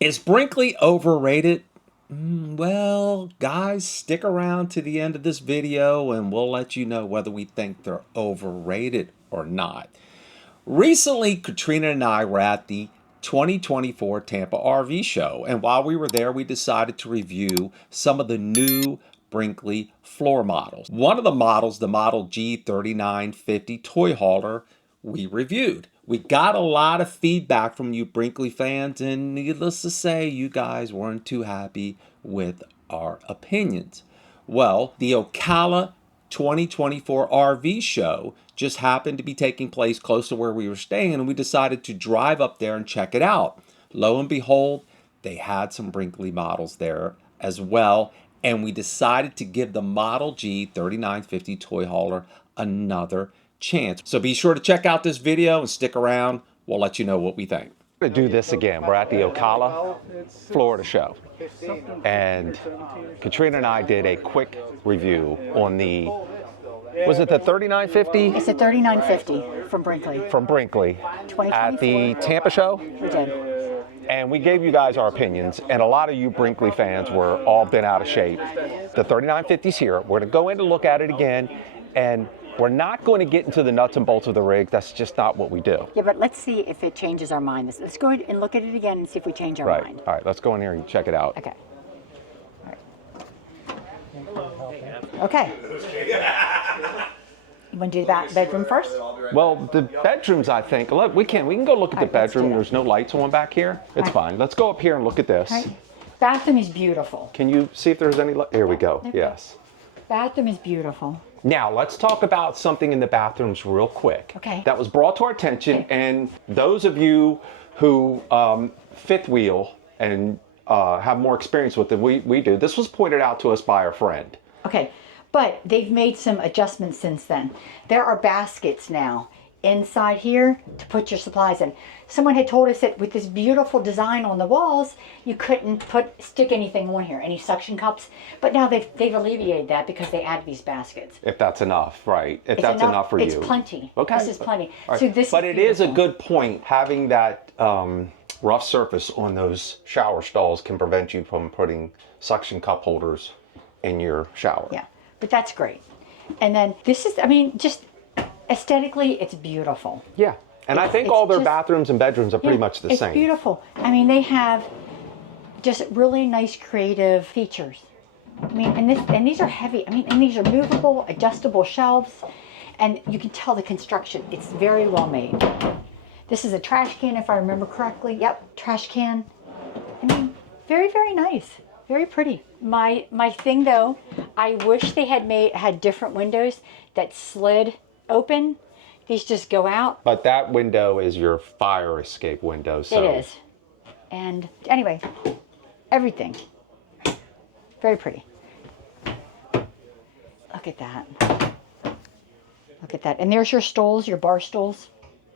Is Brinkley overrated? Well, guys, stick around to the end of this video and we'll let you know whether we think they're overrated or not. Recently, Katrina and I were at the 2024 Tampa RV show, and while we were there, we decided to review some of the new Brinkley floor models. One of the models, the Model G 3950 toy hauler, we reviewed. We got a lot of feedback from you Brinkley fans, and needless to say, you guys weren't too happy with our opinions. Well, the Ocala 2024 RV show just happened to be taking place close to where we were staying, and we decided to drive up there and check it out. Lo and behold, they had some Brinkley models there as well, and we decided to give the Model G 3950 toy hauler another chance. So be sure to check out this video and stick around. We'll let you know what we think. To do this again. We're at the Ocala, Florida show, and Katrina and I did a quick review on the, was it the 3950? It's a 3950 from Brinkley. From Brinkley at the Tampa show. We did. And we gave you guys our opinions, and a lot of you Brinkley fans were all bent out of shape. The 3950's here. We're gonna go in and look at it again, and we're not going to get into the nuts and bolts of the rig. That's just not what we do. Yeah, but let's see if it changes our mind. Let's go ahead and look at it again and see if we change our mind. All right, let's go in here and check it out. Okay. All right. Okay. You want to do the bedroom first? Well, the bedrooms, I think, look, we can go look at the bedroom. There's no lights on back here. It's fine. Let's go up here and look at this. Right. Bathroom is beautiful. Can you see if there's any light? Here we go. Yes. Bathroom is beautiful. Now, let's talk about something in the bathrooms real quick. Okay. That was brought to our attention, and those of you who fifth wheel and have more experience with it than we do, this was pointed out to us by our friend. Okay, but they've made some adjustments since then. There are baskets now inside here to put your supplies in. Someone had told us that with this beautiful design on the walls, you couldn't stick anything on here, any suction cups. But now they've alleviated that because they add these baskets. If that's enough, right? If that's enough for you. It's plenty. Okay. This is plenty. Right. So this but it is a good point. Having that rough surface on those shower stalls can prevent you from putting suction cup holders in your shower. Yeah, but that's great. And then this is, I mean, just aesthetically, it's beautiful. Yeah, and I think all their bathrooms and bedrooms are pretty much the same. It's beautiful. I mean, they have just really nice creative features. I mean, and these are heavy. I mean, and these are movable, adjustable shelves, and you can tell the construction. It's very well made. This is a trash can, if I remember correctly. Yep, trash can. I mean, very, very nice. Very pretty. My thing though, I wish they had different windows that slid open. These just go out. But that window is your fire escape window. So. It is. And anyway, everything. Very pretty. Look at that. Look at that. And there's your stools, your bar stools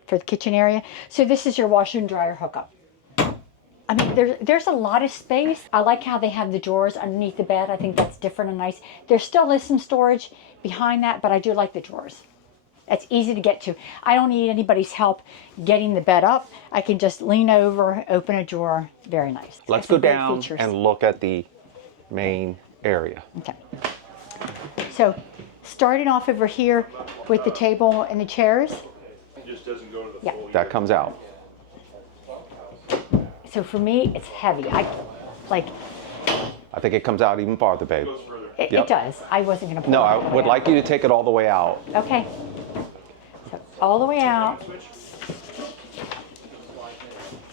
for the kitchen area. So this is your washer and dryer hookup. I mean, there's a lot of space. I like how they have the drawers underneath the bed. I think that's different and nice. There still is some storage behind that, but I do like the drawers. It's easy to get to. I don't need anybody's help getting the bed up. I can just lean over, open a drawer. Very nice. Let's go down and look at the main area. Okay. So, starting off over here with the table and the chairs. It just doesn't go to the full. That comes out. So for me, it's heavy. I think it comes out even farther, babe. It does. I wasn't going to pull it. No, I would like you to take it all the way out. Okay. So all the way out.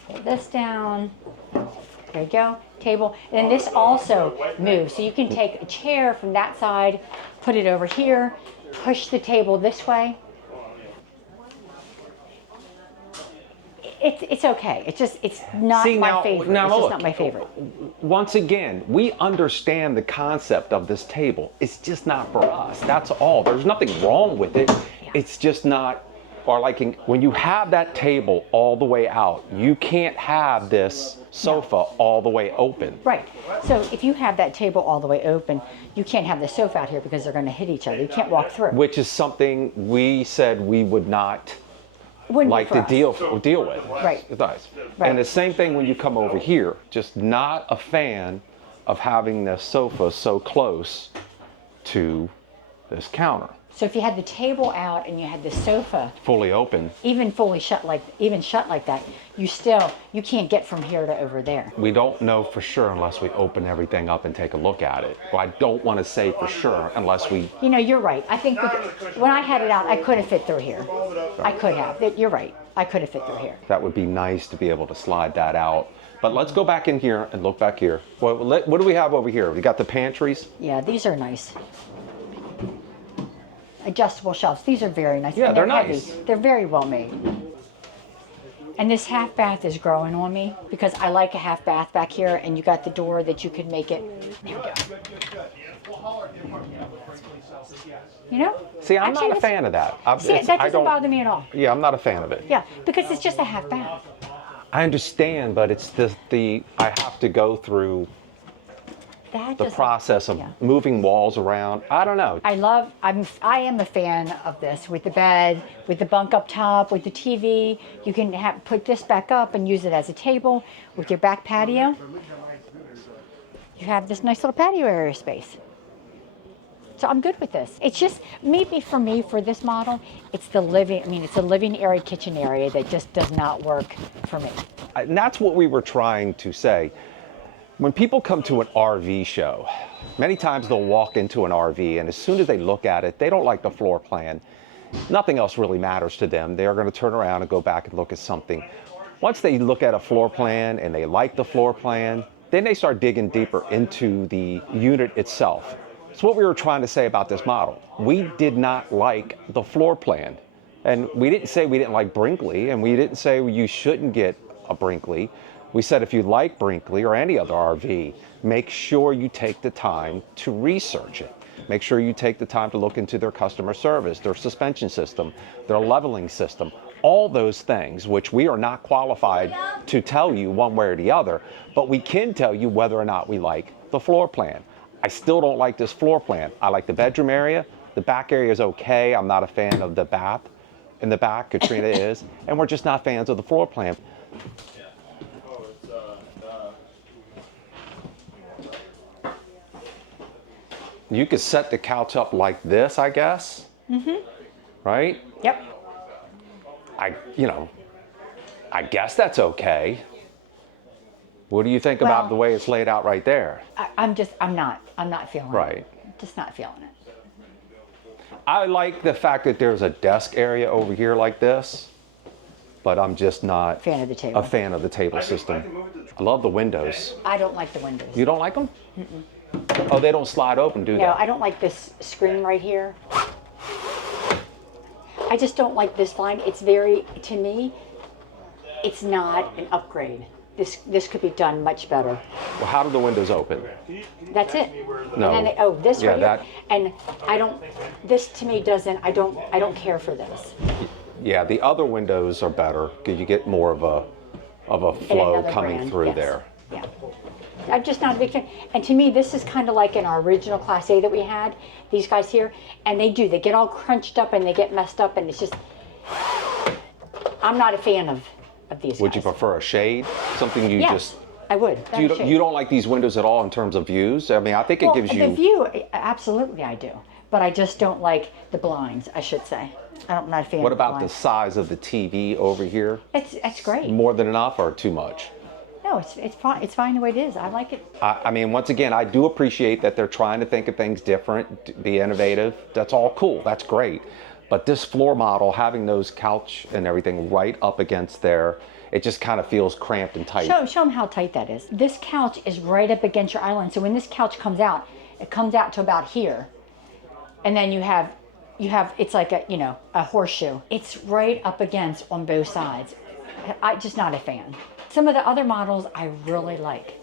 Pull this down. There you go. Table. And then this also moves. So you can take a chair from that side, put it over here, push the table this way. It's okay. It's not my favorite. It's just not my favorite. Once again, we understand the concept of this table. It's just not for us. That's all. There's nothing wrong with it. Yeah. It's just not, or like when you have that table all the way out, you can't have this sofa all the way open. Right. So if you have that table all the way open, you can't have the sofa out here because they're going to hit each other. You can't walk through. Which is something we said we would not Wouldn't be like for to us. deal with. Right. It does. Right. And the same thing when you come over here. Just not a fan of having the sofa so close to this counter. So if you had the table out and you had the sofa Fully open. even fully shut like that, you can't get from here to over there. We don't know for sure unless we open everything up and take a look at it. Well, I don't want to say for sure unless we... You know, you're right. I think when I had it out, I could have fit through here. I could have. You're right. I could have fit through here. That would be nice to be able to slide that out. But let's go back in here and look back here. What do we have over here? We got the pantries. Yeah, these are nice. Adjustable shelves. These are very nice. Yeah, and they're heavy. nice. They're very well made. And this half bath is growing on me because I like a half bath back here, and you got the door that you could make it. There we go. You know? See, I'm Actually, not a fan of that. That doesn't bother me at all. Yeah, I'm not a fan of it. Yeah, because it's just a half bath. I understand, but it's I have to go through the process of moving walls around. I don't know. I am a fan of this with the bed, with the bunk up top, with the TV. You can put this back up and use it as a table with your back patio. You have this nice little patio area space. So I'm good with this. It's just maybe for me, for this model, it's the living, it's a living area, kitchen area that just does not work for me. And that's what we were trying to say. When people come to an RV show, many times they'll walk into an RV and as soon as they look at it, they don't like the floor plan. Nothing else really matters to them. They're going to turn around and go back and look at something. Once they look at a floor plan and they like the floor plan, then they start digging deeper into the unit itself. That's what we were trying to say about this model. We did not like the floor plan. And we didn't say we didn't like Brinkley, and we didn't say you shouldn't get a Brinkley. We said if you like Brinkley or any other RV, make sure you take the time to research it. Make sure you take the time to look into their customer service, their suspension system, their leveling system, all those things, which we are not qualified to tell you one way or the other, but we can tell you whether or not we like the floor plan. I still don't like this floor plan. I like the bedroom area. The back area is okay. I'm not a fan of the bath in the back. Katrina is. And we're just not fans of the floor plan. You could set the couch up like this, I guess. Mm-hmm. Right? Yep. I guess that's okay. What do you think about the way it's laid out right there? I'm not feeling it. Right. Just not feeling it. I like the fact that there's a desk area over here like this, but I'm just not a fan of the table system. I love the windows. I don't like the windows. You don't like them? Mm-mm. Oh, they don't slide open, do they? No, I don't like this screen right here. I just don't like this line. It's to me, it's not an upgrade. This could be done much better. Well, how do the windows open? That's it. No. And then this right here. And this to me I don't care for this. Yeah, the other windows are better because you get more of a flow coming through there. Yeah. I'm just not a big fan. And to me, this is kind of like in our original Class A that we had, these guys here, and they get all crunched up and they get messed up, and it's just, I'm not a fan of these Would guys. you prefer a shade? Something you just... I would. You don't like these windows at all in terms of views? I mean, I think it gives you... The view, absolutely I do. But I just don't like the blinds, I should say. I'm not a fan of the What about the blinds. size of the TV over here? It's great. More than enough or too much? No, it's fine. It's fine the way it is. I like it. I mean, once again, I do appreciate that they're trying to think of things different, be innovative. That's all cool. That's great. But this floor model, having those couch and everything right up against there, it just kind of feels cramped and tight. Show them how tight that is. This couch is right up against your island. So when this couch comes out, it comes out to about here. And then you have it's like a horseshoe. It's right up against on both sides. I'm just not a fan. Some of the other models I really like.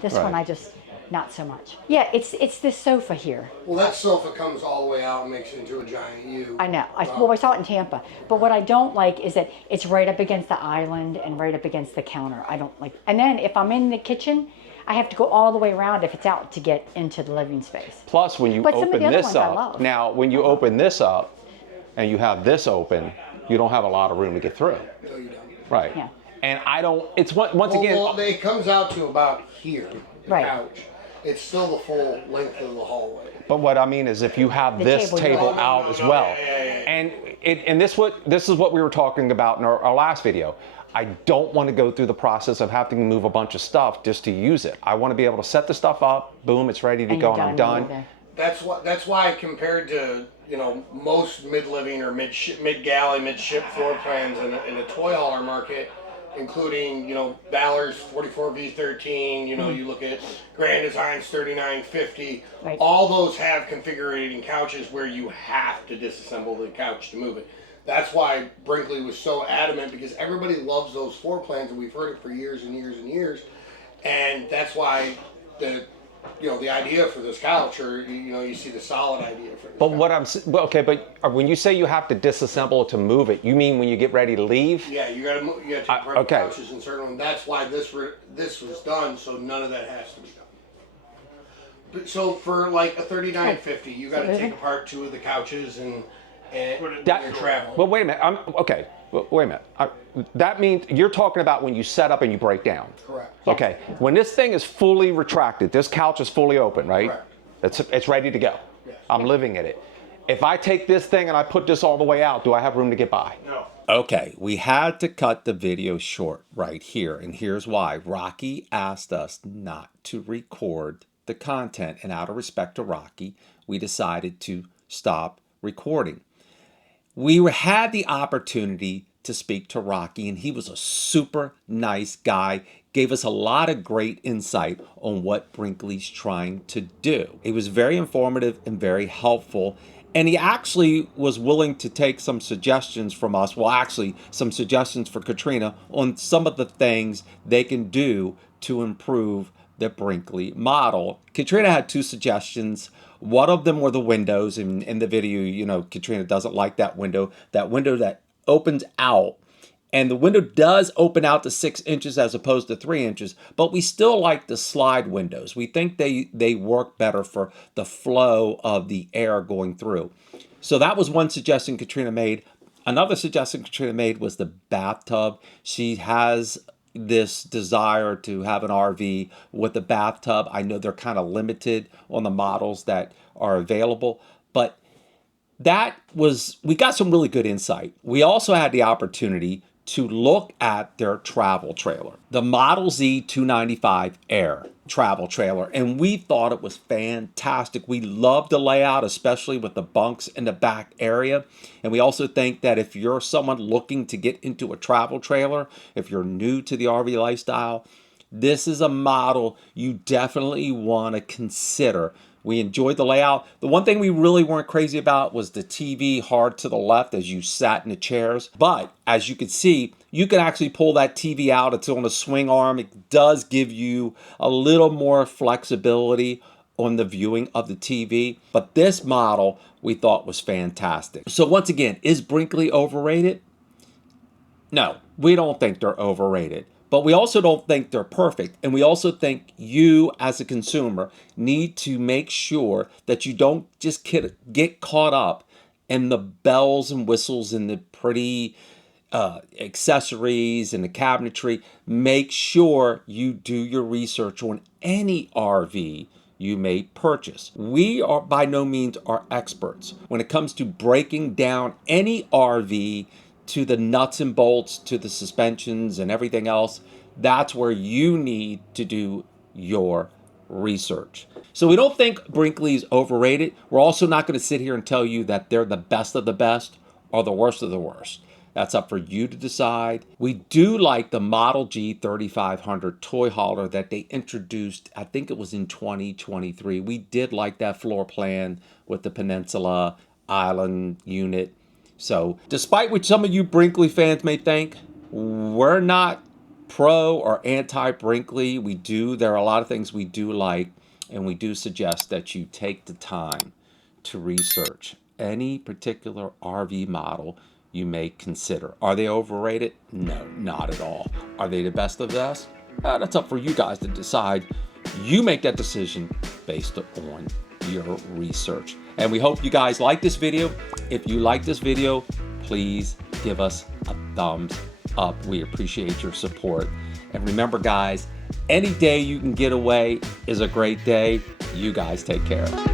This one I just, not so much. Yeah, it's this sofa here. Well, that sofa comes all the way out and makes it into a giant U. I know. I saw it in Tampa. But what I don't like is that it's right up against the island and right up against the counter. I don't like. And then if I'm in the kitchen, I have to go all the way around if it's out to get into the living space. Plus, when you open this up, now when you open this up and you have this open, you don't have a lot of room to get through. No, you don't. Right. Yeah. And I don't, it's once again. Well, it comes out to about here, the Right. couch. It's still the full length of the hallway. But what I mean is if you have The this table, table right. out as well. And this is what we were talking about in our last video. I don't want to go through the process of having to move a bunch of stuff just to use it. I want to be able to set the stuff up, boom, it's ready to And go, you're and I'm done. done. That's why compared to, you know, most mid-living or mid-galley, mid-ship floor plans in a toy hauler market, including, you know, Valor's 44V13, you know, you look at Grand Design's 3950, Right. all those have configuring couches where you have to disassemble the couch to move it. That's why Brinkley was so adamant, because everybody loves those floor plans, and we've heard it for years and years and years. And that's why the idea for this couch, or you see the solid idea for this. But couch. what okay, but when you say you have to disassemble it to move it, you mean when you get ready to leave? Yeah, you got to take apart okay. the couches and certain ones. That's why this was done, so none of that has to be done. But so for like a 3950, you got to take apart 2 of the couches and when you're traveling. But wait a minute. Okay. Wait a minute. That means you're talking about when you set up and you break down. Correct. Okay. When this thing is fully retracted, this couch is fully open, right? Correct. It's ready to go. Yes. I'm living in it. If I take this thing and I put this all the way out, do I have room to get by? No. Okay, we had to cut the video short right here, and here's why. Rocky asked us not to record the content, and out of respect to Rocky, we decided to stop recording. We had the opportunity to speak to Rocky, and he was a super nice guy, gave us a lot of great insight on what Brinkley's trying to do. It was very informative and very helpful, and he actually was willing to take some suggestions from us, well actually some suggestions for Katrina on some of the things they can do to improve the Brinkley model. Katrina had 2 suggestions. One of them were the windows. In the video, you know, Katrina doesn't like that window that opens out. And the window does open out to 6 inches as opposed to 3 inches, but we still like the slide windows. We think they work better for the flow of the air going through. So that was one suggestion Katrina made. Another suggestion Katrina made was the bathtub. She has this desire to have an RV with a bathtub. I know they're kind of limited on the models that are available, but we got some really good insight. We also had the opportunity to look at their travel trailer, the Model Z 295 Air travel trailer, and we thought it was fantastic. We love the layout, especially with the bunks in the back area. And we also think that if you're someone looking to get into a travel trailer, if you're new to the RV lifestyle, this is a model you definitely want to consider. We enjoyed the layout. The one thing we really weren't crazy about was the TV hard to the left as you sat in the chairs. But as you can see, you can actually pull that TV out. It's on a swing arm. It does give you a little more flexibility on the viewing of the TV. But this model we thought was fantastic. So once again, is Brinkley overrated? No, we don't think they're overrated. But we also don't think they're perfect. And we also think you as a consumer need to make sure that you don't just get caught up in the bells and whistles and the pretty accessories and the cabinetry. Make sure you do your research on any RV you may purchase. We are by no means are experts when it comes to breaking down any RV to the nuts and bolts, to the suspensions and everything else. That's where you need to do your research. So we don't think Brinkley's overrated. We're also not going to sit here and tell you that they're the best of the best or the worst of the worst. That's up for you to decide. We do like the Model G 3500 toy hauler that they introduced, I think it was in 2023. We did like that floor plan with the Peninsula Island unit. So despite what some of you Brinkley fans may think, we're not pro or anti-Brinkley. There are a lot of things we do like, and we do suggest that you take the time to research any particular RV model you may consider. Are they overrated? No, not at all. Are they the best of the best? That's up for you guys to decide. You make that decision based on your research. And we hope you guys like this video. If you like this video, please give us a thumbs up. We appreciate your support. And remember, guys, any day you can get away is a great day. You guys take care.